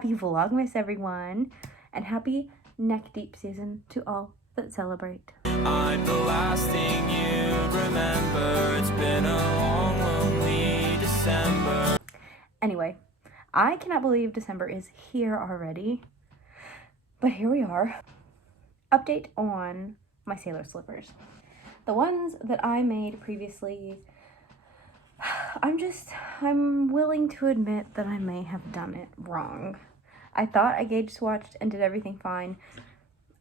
happy vlogmas, everyone, and happy neck deep season to all that celebrate. I'm the last thing you remember. It's been a long, lonely December. Anyway, I cannot believe December is here already, but here we are. Update on my sailor slippers. The ones that I made previously, I'm willing to admit that I may have done it wrong. I thought I gauge swatched and did everything fine.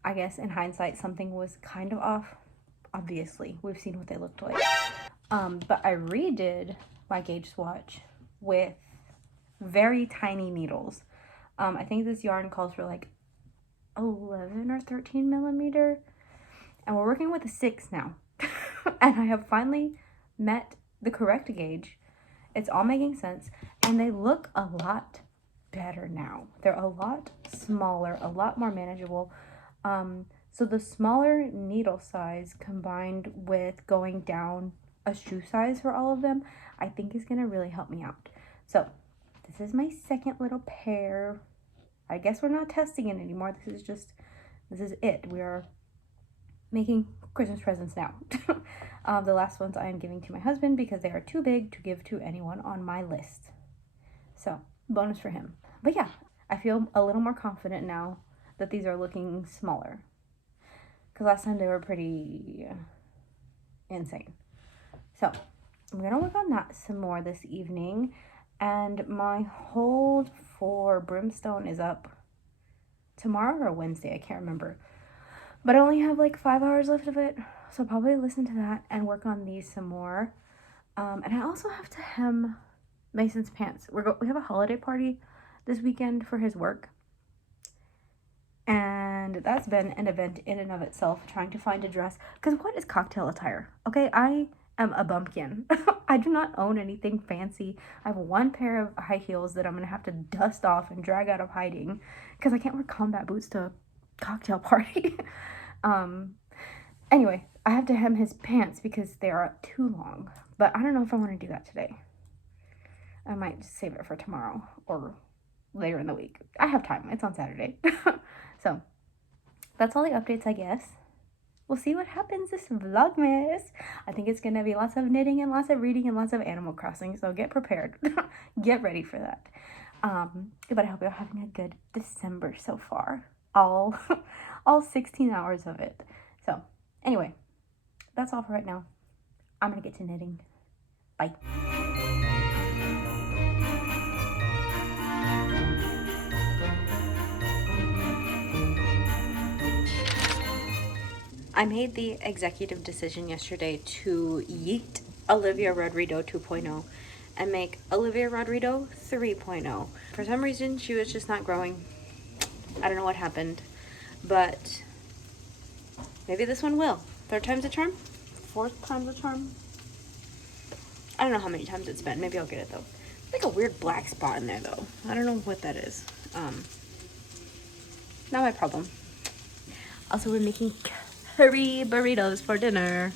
I guess in hindsight, something was kind of off. Obviously, we've seen what they looked like. But I redid my gauge swatch with very tiny needles. I think this yarn calls for like 11 or 13 millimeter. And we're working with a 6 now. And I have finally met the correct gauge. It's all making sense. And they look a lot better now. They're a lot smaller, a lot more manageable. So the smaller needle size combined with going down a shoe size for all of them, I think is going to really help me out. So this is my second little pair. I guess we're not testing it anymore. This is it. We are making Christmas presents now. The last ones I am giving to my husband because they are too big to give to anyone on my list. So bonus for him. But yeah, I feel a little more confident now that these are looking smaller. Because last time they were pretty insane. So I'm going to work on that some more this evening. And my hold for Brimstone is up tomorrow or Wednesday. I can't remember. But I only have like 5 hours left of it. So I'll probably listen to that and work on these some more. And I also have to hem Mason's pants. We have a holiday party this weekend for his work. And that's been an event in and of itself, trying to find a dress. Because what is cocktail attire? Okay, I am a bumpkin. I do not own anything fancy. I have one pair of high heels that I'm going to have to dust off and drag out of hiding. Because I can't wear combat boots to a cocktail party. Anyway, I have to hem his pants because they are too long. But I don't know if I want to do that today. I might just save it for tomorrow or later in the week. I have time. It's on Saturday. So, that's all the updates, I guess. We'll see what happens this vlogmas. I think it's going to be lots of knitting and lots of reading and lots of Animal Crossing. So, get prepared. Get ready for that. But I hope you're having a good December so far. All 16 hours of it. So, anyway, that's all for right now. I'm going to get to knitting. Bye. I made the executive decision yesterday to yeet Olivia Rodrigo 2.0 and make Olivia Rodrigo 3.0. For some reason, she was just not growing. I don't know what happened, but maybe this one will. 3rd time's a charm? 4th time's a charm? I don't know how many times it's been. Maybe I'll get it though. Like a weird black spot in there though. I don't know what that is. Not my problem. Also, we're making curry burritos for dinner.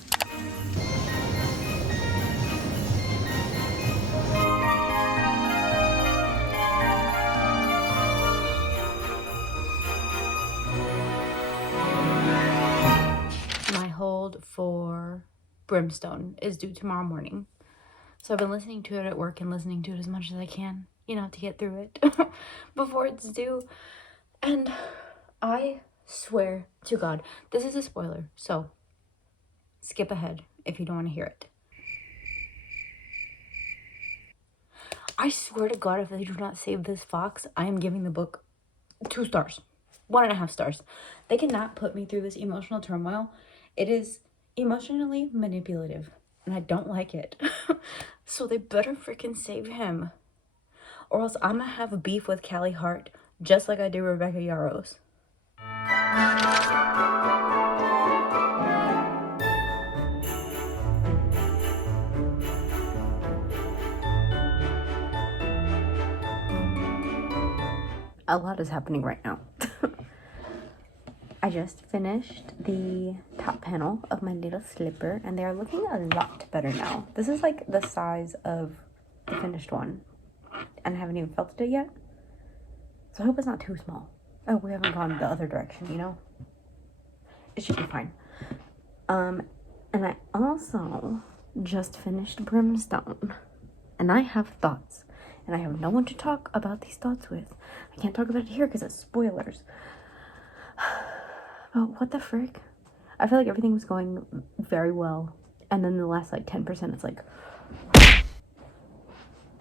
My hold for Brimstone is due tomorrow morning. So I've been listening to it at work and listening to it as much as I can, you know, to get through it before it's due. And I swear to God, this is a spoiler, so skip ahead if you don't want to hear it. I swear to God, if they do not save this fox, I am giving the book 2 stars. 1.5 stars. They cannot put me through this emotional turmoil. It is emotionally manipulative, and I don't like it. So they better freaking save him. Or else I'm gonna have a beef with Callie Hart, just like I do Rebecca Yarros. A lot is happening right now. I just finished the top panel of my little slipper and they are looking a lot better now. This is like the size of the finished one and I haven't even felted it yet. So I hope it's not too small. Oh, we haven't gone the other direction, you know? It should be fine. And I also just finished Brimstone. And I have thoughts. And I have no one to talk about these thoughts with. I can't talk about it here because it's spoilers. But what the frick? I feel like everything was going very well. And then the last like 10%, it's like,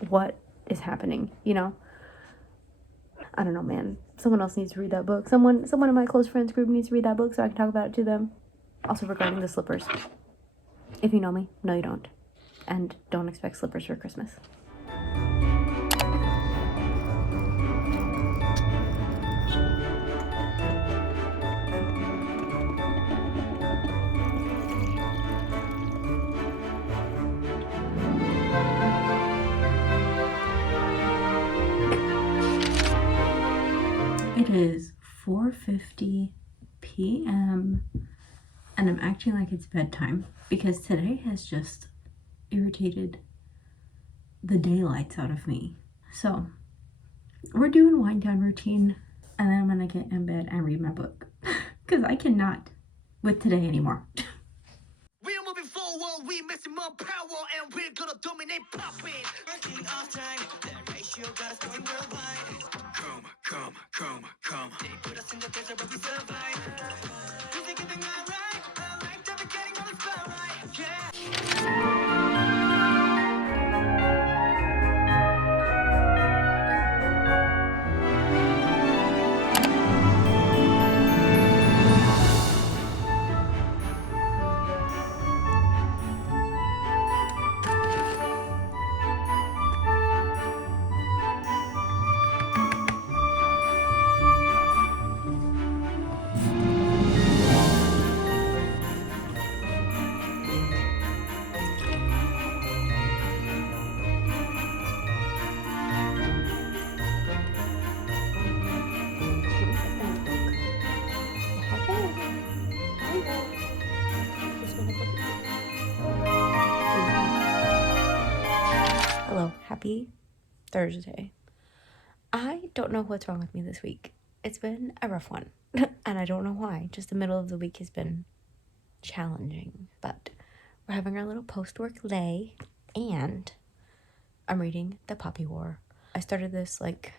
what is happening? You know? I don't know, man. Someone else needs to read that book. Someone in my close friends group needs to read that book so I can talk about it to them. Also regarding the slippers. If you know me, no you don't. And don't expect slippers for Christmas. It is 4:50 p.m. and I'm acting like it's bedtime because today has just irritated the daylights out of me. So we're doing wind down routine and then I'm gonna get in bed and read my book because I cannot with today anymore. We're moving forward, we're missing more power, and we're gonna dominate popping. Working off time, that ratio got us going worldwide. Come. They put us in the desert, but we survive. Music is doing alright, I like that we're getting on the spotlight. Yeah. Hello, happy Thursday. I don't know what's wrong with me this week. It's been a rough one, and I don't know why. Just the middle of the week has been challenging, but we're having our little post-work lay, and I'm reading The Poppy War. I started this like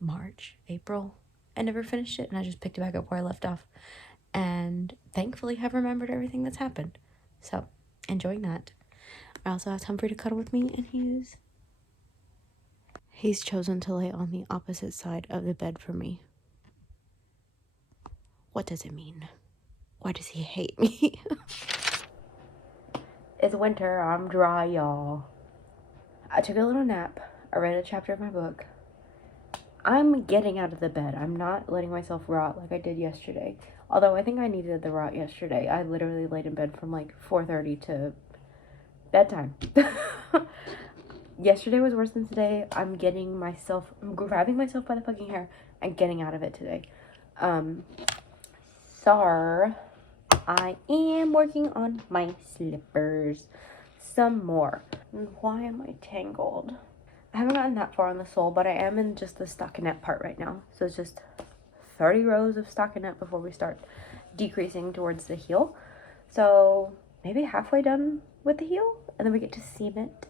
March, April. I never finished it, and I just picked it back up where I left off, and thankfully have remembered everything that's happened. So, enjoying that. I also asked Humphrey to cuddle with me, and he's chosen to lay on the opposite side of the bed from me. What does it mean? Why does he hate me? It's winter, I'm dry, y'all. I took a little nap. I read a chapter of my book. I'm getting out of the bed. I'm not letting myself rot like I did yesterday. Although I think I needed the rot yesterday. I literally laid in bed from like 4:30 to bedtime. Yesterday was worse than today. I'm grabbing myself by the fucking hair and getting out of it today. So I am working on my slippers some more. And why am I tangled? I haven't gotten that far on the sole, but I am in just the stockinette part right now. So it's just 30 rows of stockinette before we start decreasing towards the heel. So maybe halfway done with the heel, and then we get to seam it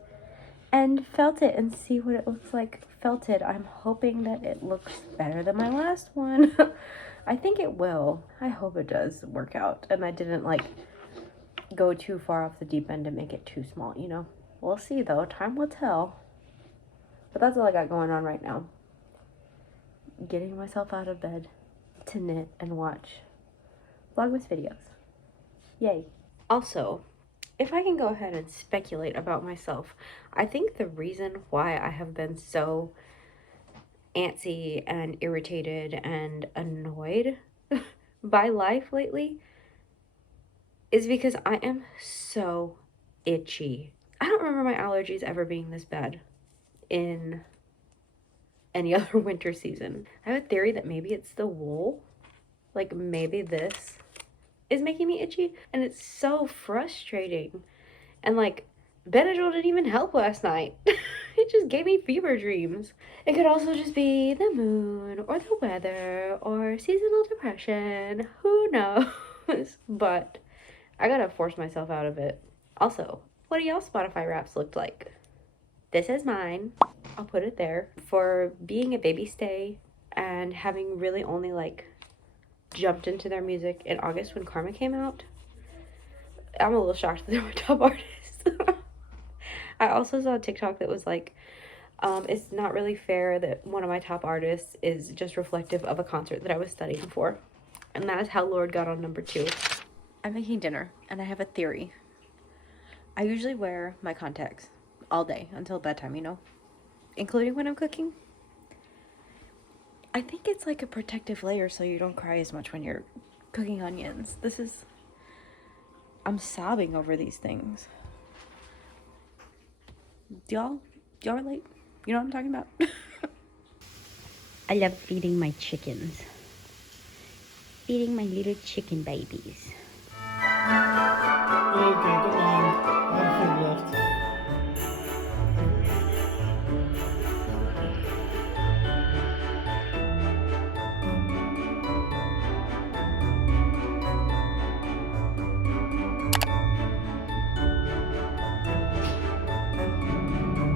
and felt it and see what it looks like felted. I'm hoping that it looks better than my last one. I think it will. I hope it does work out and I didn't like go too far off the deep end and make it too small, you know. We'll see though, time will tell. But that's all I got going on right now. Getting myself out of bed to knit and watch vlogmas videos. Yay. Also, if I can go ahead and speculate about myself, I think the reason why I have been so antsy and irritated and annoyed by life lately is because I am so itchy. I don't remember my allergies ever being this bad in any other winter season. I have a theory that maybe it's the wool. Like maybe this is making me itchy, and it's so frustrating. And like Benadryl didn't even help last night. It just gave me fever dreams. It could also just be the moon or the weather or seasonal depression. Who knows? But I gotta force myself out of it. Also, what do y'all Spotify Wraps look like? This is mine. I'll put it there. For being a baby stay and having really only like jumped into their music in August when Karma came out, I'm a little shocked that they're my top artists. I also saw a TikTok that was like, it's not really fair that one of my top artists is just reflective of a concert that I was studying for. And that is how Lord got on number 2. I'm making dinner and I have a theory. I usually wear my contacts all day until bedtime, you know, including when I'm cooking. I think it's like a protective layer so you don't cry as much when you're cooking onions. I'm sobbing over these things. Do y'all relate? You know what I'm talking about? I love feeding my chickens. Feeding my little chicken babies. Okay, come on. I have food left.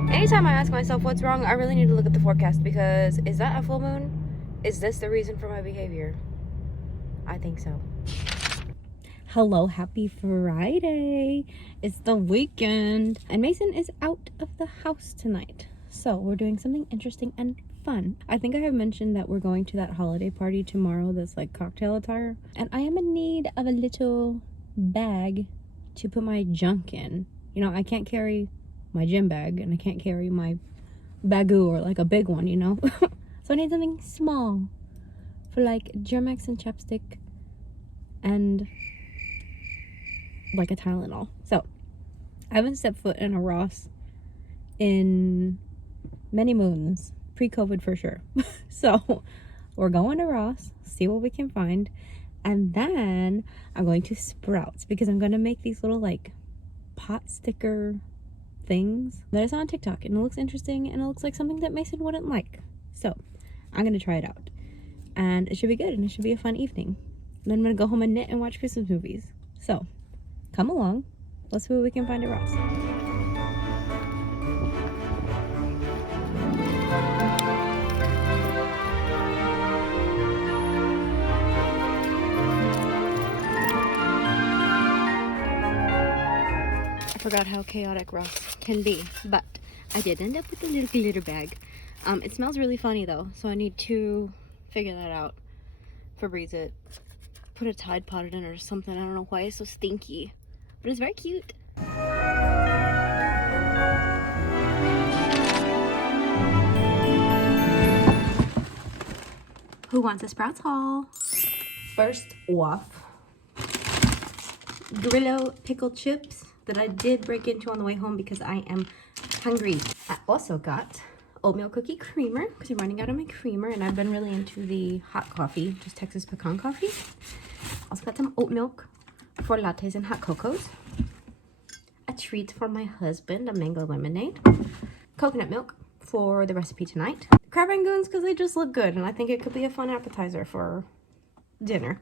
Anytime I ask myself what's wrong, I really need to look at the forecast because is that a full moon? Is this the reason for my behavior? I think so. Hello, happy Friday. It's the weekend and Mason is out of the house tonight. So we're doing something interesting and fun. I think I have mentioned that we're going to that holiday party tomorrow that's like cocktail attire. And I am in need of a little bag to put my junk in. You know, I can't carry my gym bag and I can't carry my bagoo or like a big one, you know. So I need something small for like Germex and chapstick and like a Tylenol. So I haven't stepped foot in a Ross in many moons, pre-COVID for sure. So we're going to Ross, see what we can find, and then I'm going to Sprouts because I'm gonna make these little like pot sticker things that I saw on TikTok and it looks interesting and it looks like something that Mason wouldn't like. So I'm gonna try it out and it should be good and it should be a fun evening. And then I'm gonna go home and knit and watch Christmas movies. So come along, let's see what we can find at Ross. I forgot how chaotic Ross can be, but I did end up with a little glitter bag. It smells really funny though, so I need to figure that out. Febreze it, put a Tide Pod in it or something. I don't know why it's so stinky, but it's very cute. Who wants a Sprouts haul? First off, Grillo pickled chips that I did break into on the way home because I am hungry. I also got oatmeal cookie creamer because I'm running out of my creamer and I've been really into the hot coffee, just Texas pecan coffee. Also got some oat milk for lattes and hot cocos. A treat for my husband, a mango lemonade. Coconut milk for the recipe tonight. Crab rangoons because they just look good and I think it could be a fun appetizer for dinner.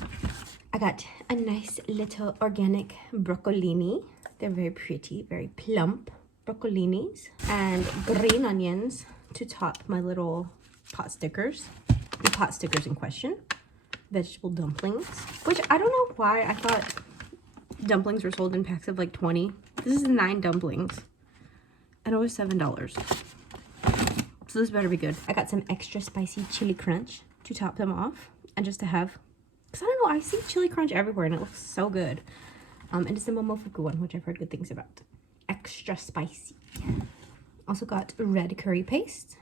I got a nice little organic broccolini. They're very pretty, very plump broccolinis. And green onions to top my little pot stickers. The pot stickers in question. Vegetable dumplings. Which I don't know why I thought dumplings were sold in packs of like 20. This is 9 dumplings. And it was $7. So this better be good. I got some extra spicy chili crunch to top them off. And just to have, because I don't know, I see chili crunch everywhere and it looks so good. And it's the momofuku one, which I've heard good things about. Extra spicy. Also got red curry paste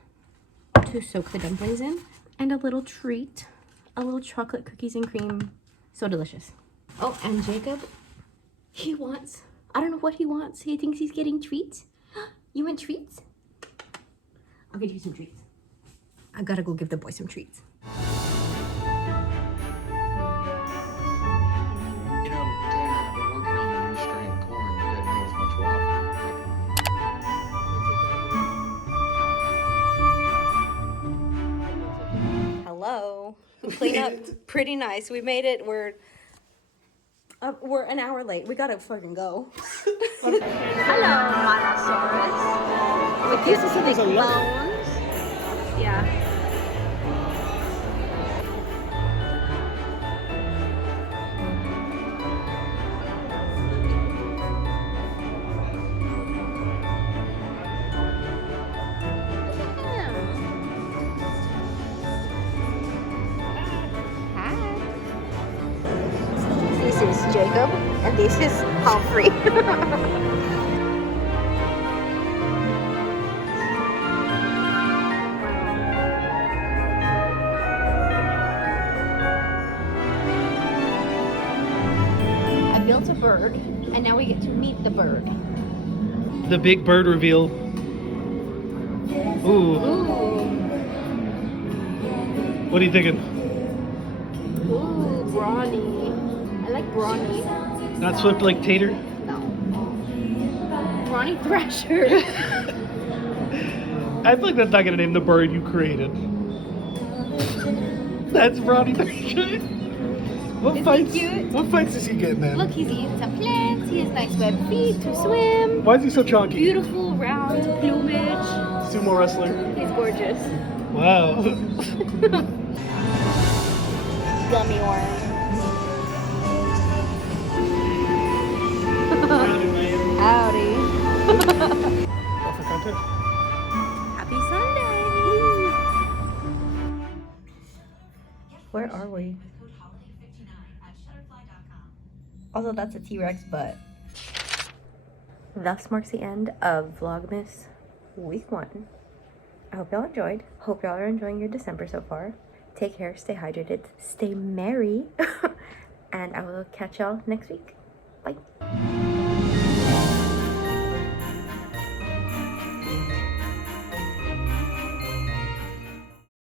to soak the dumplings in. And a little treat. A little chocolate cookies and cream. So delicious. Oh, and Jacob, he wants, I don't know what he wants. He thinks he's getting treats. You want treats? I'll get you some treats. I gotta go give the boy some treats. Clean up pretty nice. We made it. We're an hour late. We gotta fucking go. Hello, Monosaurus. With your thick bones. Yeah. This is Jacob, and this is Humphrey. I built a bird, and now we get to meet the bird. The big bird reveal. Ooh. Ooh, What are you thinking? ooh, brawny. I like brawny. Not swift like Tater? No. Brawny Thrasher. I feel like that's not gonna name the bird you created. That's Ronnie. What Isn't fights? he cute? What fights is he getting then? Look, he's eating some plants. He has nice webbed feet to swim. Why is he so chunky? Beautiful round plumage. Sumo wrestler. He's gorgeous. Wow. Gummy worm. Howdy. All for content. Happy Sunday. Where are we? Also, that's a T-Rex, but thus marks the end of Vlogmas Week 1. I hope y'all enjoyed. Hope y'all are enjoying your December so far. Take care, stay hydrated, stay merry, and I will catch y'all next week. Bye.